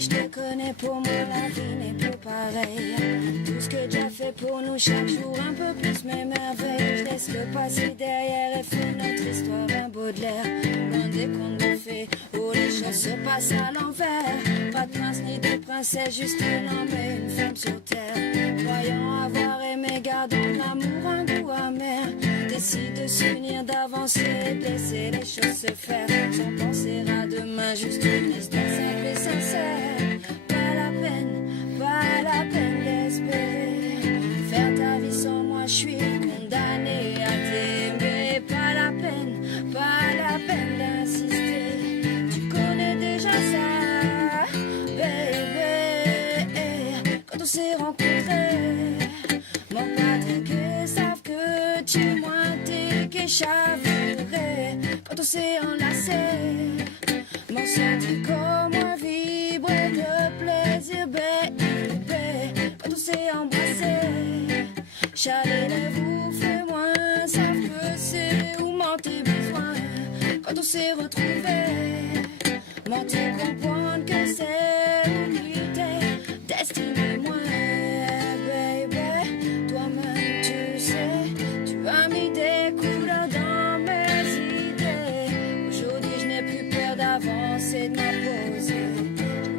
je te connais, pour moi la vie n'est plus pareille. Tout ce que tu as fait pour nous, chaque jour un peu plus m'émerveille. Je laisse le passé derrière et fais notre histoire un Baudelaire. Loin des contes de fées où les choses se passent à l'envers. Pas de prince ni de princesse, juste un homme et une femme sur terre. Croyant avoir aimé, gardons l'amour un goût amer. Décide de s'unir, d'avancer, de laisser les choses se faire. Sans penser à demain, juste une histoire simple et sincère. Pas la peine d'espérer. Faire ta vie sans moi, je suis condamnée à t'aimer. Pas la peine d'insister. Tu connais déjà ça, baby. Quand on s'est rencontrés, mon Patrick savent que tu es moins t'es qu'échaviré. Quand on s'est enlacés, mon senti comme moi vibrait de plaisir, baby. Quand on s'est embrassés, chalet les vous fait moins, savent que c'est où m'en tes besoins. Quand on s'est retrouvés, m'en t'es comprendre que c'est où qu'il t'est destiné moi, baby. Toi-même tu sais, tu as mis des couleurs dans mes idées. Aujourd'hui je n'ai plus peur d'avancer, de m'imposer.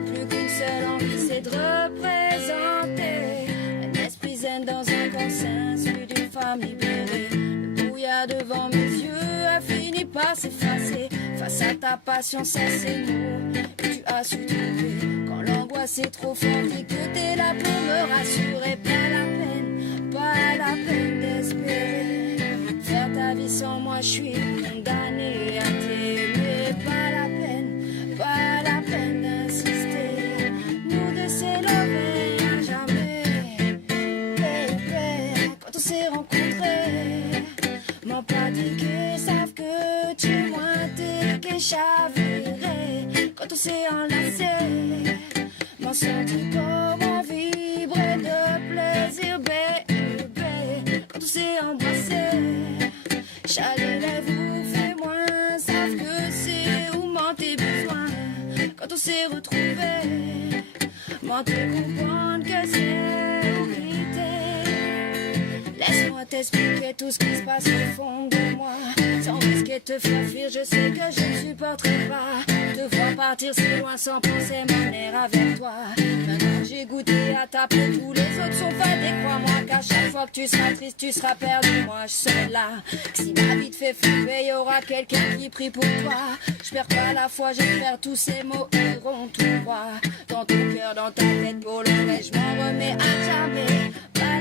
J'ai plus qu'une seule envie, c'est de représenter un esprit zen dans un conscience, celui d'une femme libérée. Le brouillard devant mes yeux a fini par s'effacer. Face à ta passion, ça c'est mots que tu as su trouver. Quand l'angoisse est trop forte et que t'es là pour me rassurer. Pas la peine d'espérer. Faire ta vie sans moi, je suis condamnée à t'aimer. Pas la peine d'insister. Nous deux s'élever à jamais, baby. Quand on s'est rencontrés, mon Patrick savent que tu es moins t'es qu'échaviré. Quand on s'est enlacés, mon senti pour moi vibrait de plaisir, baby. Quand on s'est embrassés, chalet les vous fait moins, savent que c'est où m'en tes besoins. Quand on s'est retrouvés, m'en te comprendre que c'est où qu'il t'est. Laisse-moi t'expliquer tout ce qui se passe au fond de moi. Sans risquer de te faire fuir, je sais que je ne supporterai pas te voir partir si loin sans penser mon air avec toi. Maintenant j'ai goûté à ta peau, tous les autres sont fadés. Crois-moi qu'à chaque fois que tu seras triste, tu seras perdu, moi je serai là. Si ma vie te fait flipper, y aura quelqu'un qui prie pour toi. Je perds pas la foi, j'espère tous ces mots iront tout droit dans ton cœur, dans ta tête, pour le reste je m'en remets à jamais. Pas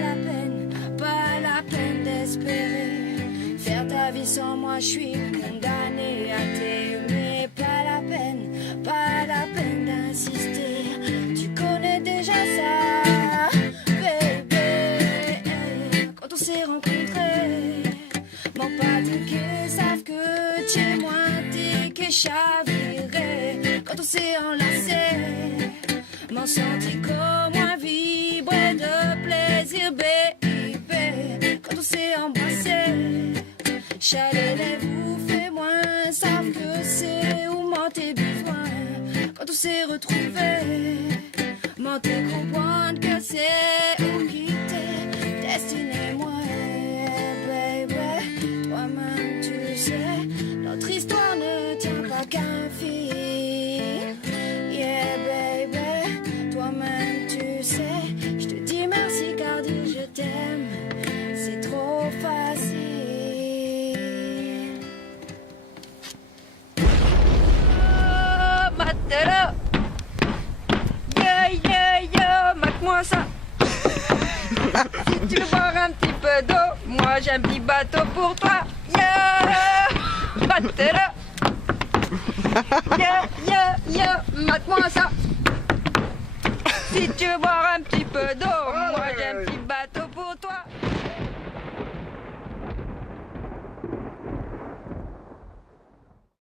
la peine d'espérer. Faire ta vie sans moi, je suis condamnée à t'aimer. Pas la peine d'insister. Tu connais déjà ça, baby. Quand on s'est rencontrés, mon Patrick savent que tu es moins t'es qu'échaviré. Quand on s'est enlacés, mon senti comme moi vibrait de plaisir, baby. Quand on s'est embrassés, chalet les vous fait moins, savent que c'est où m'en tes besoins. Quand on s'est retrouvés, m'en te comprendre que c'est où qui t'est destiné moi, baby. Toi-même tu sais, notre histoire ne tient pas qu'un fil. Yeah baby, toi-même tu sais, je te dis merci car dire je t'aime, c'est trop facile. Matela, yeah, mate-moi ça. Si tu veux boire un petit peu d'eau, moi j'ai un petit bateau pour toi. Yeah, matela, yeah, mate-moi ça. Si tu veux boire un petit peu d'eau, moi j'ai un petit